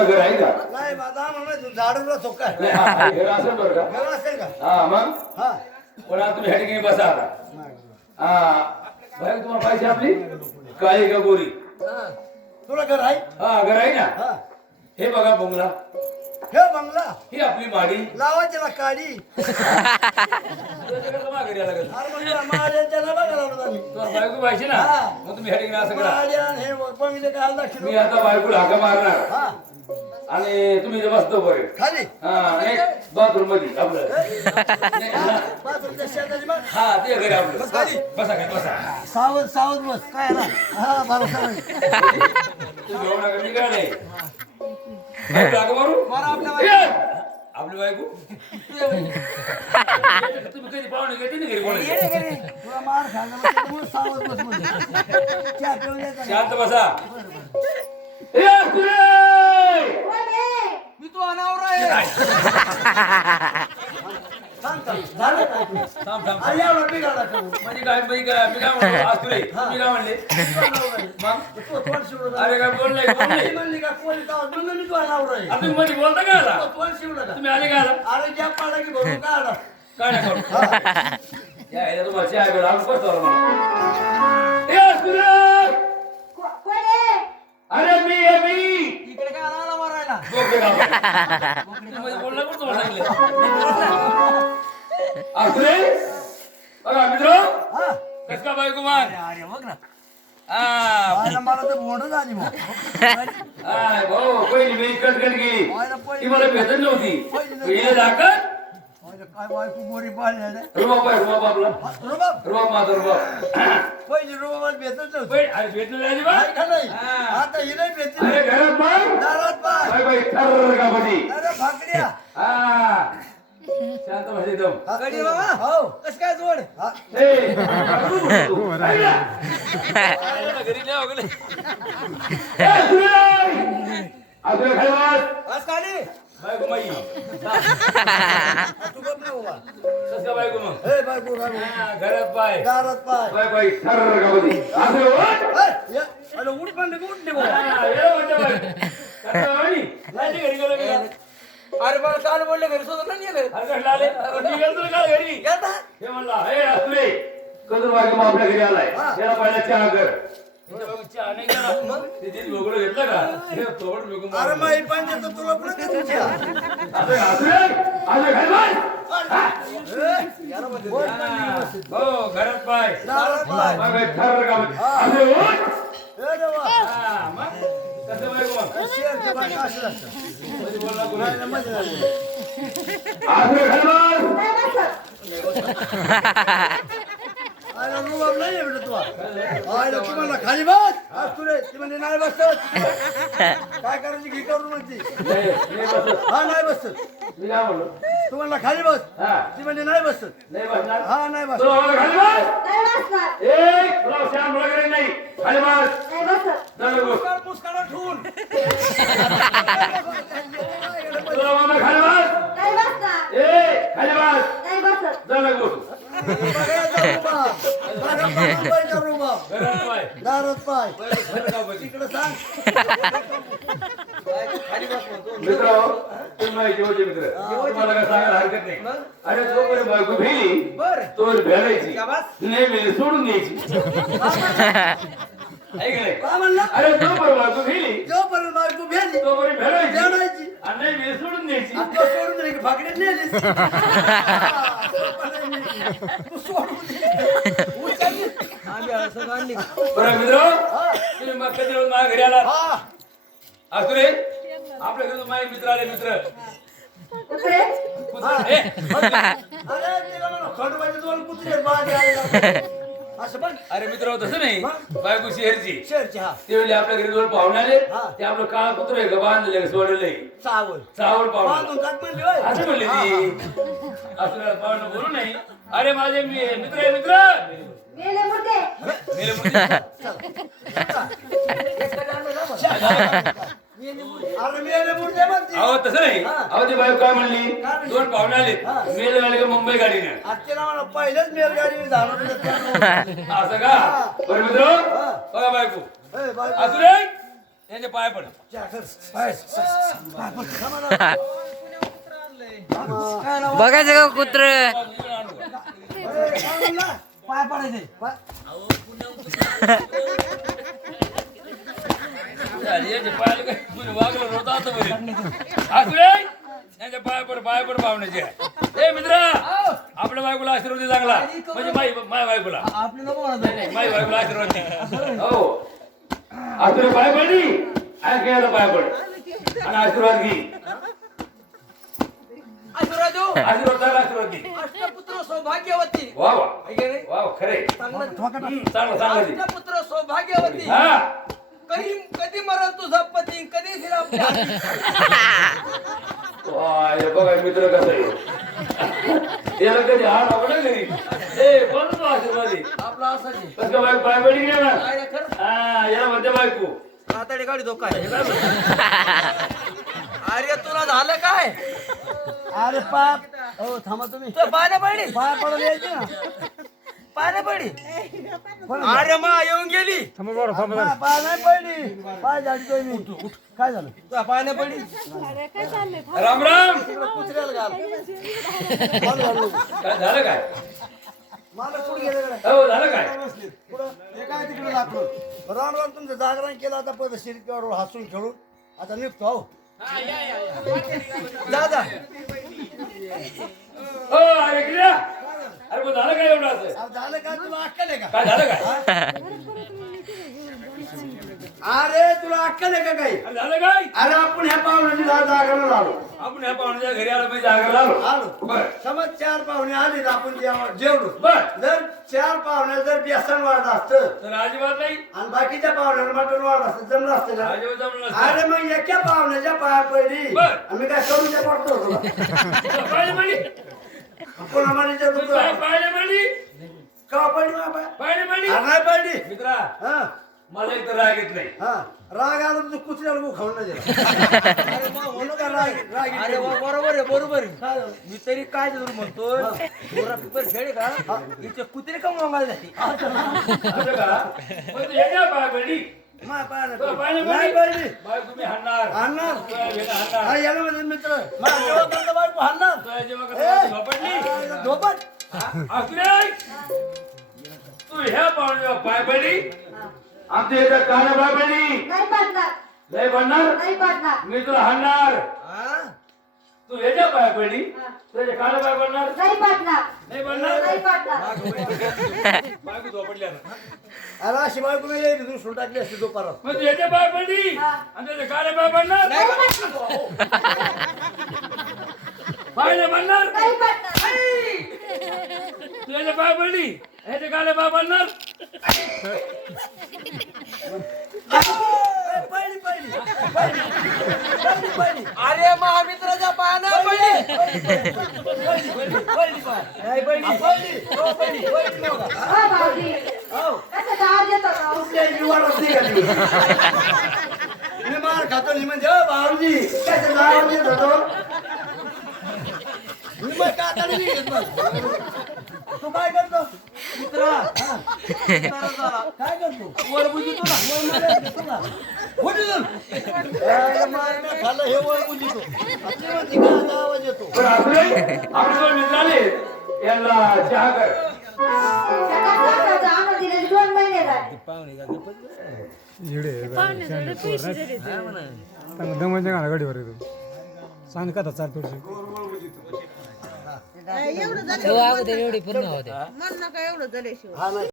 तुम्हाला घर आहे का? नाही माझा म्हणून नाही, हा, घर असेल बरं का? घर असेल का? हा मग? हा. पण आता तुम्ही ह्या ठिकाणी बसा आता. हा. बाई तुम्हाला पाहिजे आपली? काळी का गोरी? तुला घर आहे? हा घर आहे ना? हा. हे बघा बंगला. हे बंगला? ही आपली माडी. लावायची ना काडी. तुम्हाला घरी आला का? अरे महाराजांच्या ना बघा लावलं आम्ही. तुम्हाला बायको पाहिजे ना? हा. मग तुम्ही ह्या ठिकाणी असं करा. हे बंगले काय मी दाखल आता बायकोला हाका मारणार. हा. आणि तुम्ही बसतो बरे. खाली. हा बाथरूममध्ये आपलं. हा. ते घरी आपलं. बस काय बसा सावध सावध बस. काय ना हा तुम्ही घेऊ नका मी काय नाही! आपली बायको? तुम्ही कधी पाहुणे घेते ना घरी नाही. शांत बसा! मी तू अनावर काय? म्हणजे काय मी काय मी काय म्हणतो? आज तुले मी काय म्हणले? अरे काय बोलले बोलले ती म्हणली का? कोणी का? म्हणलं मी तू अनावर आहे. तुम्ही मध्ये बोलता का आला? तुम्ही आले का आला? अरे ज्या पाडा की भरून काढा. काय नाही करू या याला तुम्हाला चहा प्यायला आम्ही बसतो आलो म्हणून. ए, असुरे बघा मित्र कस का बायको मग अरे बघ ना मला तर मोठं झाली मग भाऊ पहिली मी कटकट गेली ती पहिली मला भेटत नव्हती गेले दाखल काय बायको गोरी पाहिली ना. रुबाब आहे रुबाब आपला रुबाब रुबाब माझा रुबाब पहिली रुबाबाला भेटत नव्हती पहिले- अरे भेटलं नाही. आता ही नाही भेटली अरे घरात बाय बाय ठर का मध्ये अरे भाकड्या हा. शांत बस एकदम कडी बाबा हो. कस काय जोड? हा. ए, तू, ऐकला? घरी नाही वगैरे ए, सुरे! अजून खाली बस. बस खाली बायको माई तू गप नाही बाबा. कस का बायको मग? ए बायको राम हा, घरात पाय. दारात पाय. बाय बाय ठर का मध्ये असं उठ. ए, ये. अरे उठ नाही बाबा. हा, ये म्हणते बाई? नाही ते घरी गेलो मी. अरे मला काल बोलले घरी सुद्धा नाही गेले अरे कसलं आले? अरे मी गेलो तुला काल घरी. गेलता? हे म्हणला, "हे असुरे, कदर बायको आपल्या घरी आलाय त्याला पहिला चहा कर चहा नाही केला. ते जे लोकडं घेतलं का हे थोबड फेकून अरे मारलं. माई पाहिजे तर तुला कुठे करूच्या असं असुरे, असं खाली बस. हो घरात पाय दारात पाय मग हे ठर का मध्ये. असं आयला रुबाब नाही आहे बेटा तुला आयला तुम्हाला खाली बस आज तुले ती म्हणजे नाही बसत काय करायची घे करून म्हणते. हा नाही बसत मी काय म्हणलो? तुम्हाला खाली बस हा, ती म्हणजे नाही बसत नाही बसणार. हा नाही बस तुला मला खाली बस. ए, तुला श्याम वगैरे नाही. खाली बस. चल बघू. पुष्काळ ठेवून तुला मला खाली बस. ए, खाली बस. चल बघू. घरात पाय. दारात पाय? तिकडे सांग. मित्र तुम्ही माझे जेवढे मित्र तुम्हाला काय सांगायला हरकत नाही. अरे जोपर्यंत बायको भेली तो भेटायची शाबास. नाही भेली सोडून द्यायची. काय म्हणला अरे जोपर्यंत बायको भेली जोपर्यंत बायको भेली तोपर्यंत भेटायची जेवणायची आणि नाही भेली सोडून द्यायची. आता सोडून दिली की भाकरीत नेलीस. तू सोडून दिली. उचलली. आम्ही असं काढली बरं मित्र तुम्ही कधी रोज माझ्या घरी आला असू रे आपल्या घरी माझे मित्र आले मित्र. कुत्रे- ए, अरे तिला म्हणा, खंडोबाचे दोन कुत्रे आहेत, मागे आलेला. असं पण अरे मित्र तसं नाही बायको शेरचे हा ते वेळी आपल्या घरी दोन पाहुणे आले हा. ते आपलं काळ कुत्र आहे का बांधले सोडले चावल चावल पाहुणे बांधून टाक म्हणली होय. असं म्हणले ती असं पाहुणे बोलू नाही अरे माझे मी मित्र आहे मित्र मेले मुर्दे. अरे मी आले मुर्दे म्हणते. अहो तसं नाही. हा. अहो ती बायको काय म्हणली? काय म्हणली? दोन पाहुणे आले. मेले आले का मुंबई गाडीने? आजच्या नावानं पहिलेच मेलगाडी झालं असं का? बरं मित्र बघा बायको. असू रे त्यांचे पाय पड. बघायचं का कुत्र? पाय पडायचे. कोणी वागलं नव्हतं आता बरे. असले त्यांचे पाय पड पाय पड ए मित्र आपल्या बायकोला आशीर्वाद दे चांगला. म्हणजे माई माय बायकोला. आपली नको म्हणत माई बायकोला आशीर्वाद दे. हो. आशीर्वाद पाय पडली घ्यायला पाय पड. आणि आशीर्वाद घे. आशीर्वाद आशीर्वाद चांगला आशीर्वाद घे. अष्टपुत्र सौभाग्यवती. वा वा. खरे चांगलं चांगलं. अष्टपुत्र सौभाग्यवती. हा कधी कधी मरण तुझा पती कधी दिला आपल्या हाती. वा, हे बघा मित्र कसं याला कधी हार आवडा घरी ए कोण तो आशीर्वाद आपला. कसं काय बायको पाय पडली रे खरं? हा याला म्हणते बायको कातडी गाडी काय अरे तुला झालं काय अरे पाप हो थांबा तुम्ही पाण्या पडली पाय यायचे ना अरे मा येऊन गेली. पाय पाय नाही पडली पाय झाडतोय मी. काय झालं? पाण्या पडली राम राम. कुत्र्याला घाल. घाल, घाल. काय झालं काय? मला कुठे गेलं गड्या? हो झालं काय? पुढं हे काय तिकडे राम राम तुमचं जागरण केलं आता परत शिरक्यावर हसून खेळून. आता निघतो हो. जा जा. अरे झालं काय एवढं असं? झालं काय तुला अक्कल आहे का? काय झालं काय? अरे तुला अक्कल आहे का काही? अरे झालं काय? अरे आपण ह्या पाहुण्याची जा- जागरण आलो. आपण ह्या पाहुण्याच्या घरी आलो मी जागेला आलो आलो. बर. समज चार पाहुणे आले आपण जेव- जेवलो. बर. जर चार पाहुणे जर बेसन वाढ असतं तर अजिबात नाही. आणि बाकीच्या पाहुण्याला मटण वाढ असतं जमलं असतं का? अजिबात जमलं नसतं. अरे मग एका पाहुण्याच्या पाया पडली. बर. आम्ही काय करूच्या पडतो तुला? तुला पाहिजे म्हणी पुन्हा म्हणायचं तुला तुझं पाहिजे म्हणी का पडली बा पाय पाहिजे म्हणी अरे नाही पडली मित्रा हा. मला एक तर राग येत नाही. हा. राग आला तू कुत्र्याला गो खाऊन नाही दिला राग राग अरे वा, बरोबर आहे बरोबर आहे. काय? झालं? मी तरी काय तुला म्हणतोय पोरा पेपर खेळ का? इथे कुत्रे का मोंगायला जाते? असं का? पण तू ह्याच्या पाया पडली नाही तुम्ही हाणणार. हाणणार. हा याला मित्र. जेव्हा बायको हाणणार. ए, झोपट तू ह्या पाहुण्यावर पाय पडली. आमच्या इथं काना पाय पडली. नाही पाडणार. लय बनणार नाही पाडणार. मी तुला हाणणार. हा? तू ह्याच्या पाय पडली? तुझ्या काना पाय पडणार? नाही पाडणार. नाही पडणार? नाही पाडणार. बायको झोपडली आता. अरे अशी बायको नाही यायची तू सुल टाकली असती दुपारात मग तू ह्याच्या पाय पडली? हा. आणि त्याच्या काना पाय पडणार? नाही पाडणार. नाही पाडणार. तू ह्याच्या पाय पडली? ह्याच्या काना पाय पडणार? ए, पहिली पहिली पहिली पहिली पहिली अरे महामित्राच्या पायानं पडली पहिली पाय नाही पहिली पहिली हो, पहिली पहिली नव्हता. हो भाऊजी हो कसं डाळ देतो राव? तुमच्या जीवालाच निघाली. मी मार खातो नि म्हणजे "अ, भाऊजी त्याच्या नावाने येत होतो मी मग काताडी नाही घेत मग. तू काय करतो मित्रा हा. काय करतो वर बुजितो ना वर मारायला घेतो खाल्लं हे वर बुजितो आपली म्हणते का आता आवाज येतो? पण आपले आपले दोन मित्र आले यांना चहा कर. सकाळ सकाळचं आणून दिलेले दोन महिने झाले दमाच्या गाणं गाडीवर येतो. सांग कथा चाल थोडीशी. अगोदर एवढी पूर्ण होते म्हणणं काय एवढं झाल्याशिवाय. हा नाही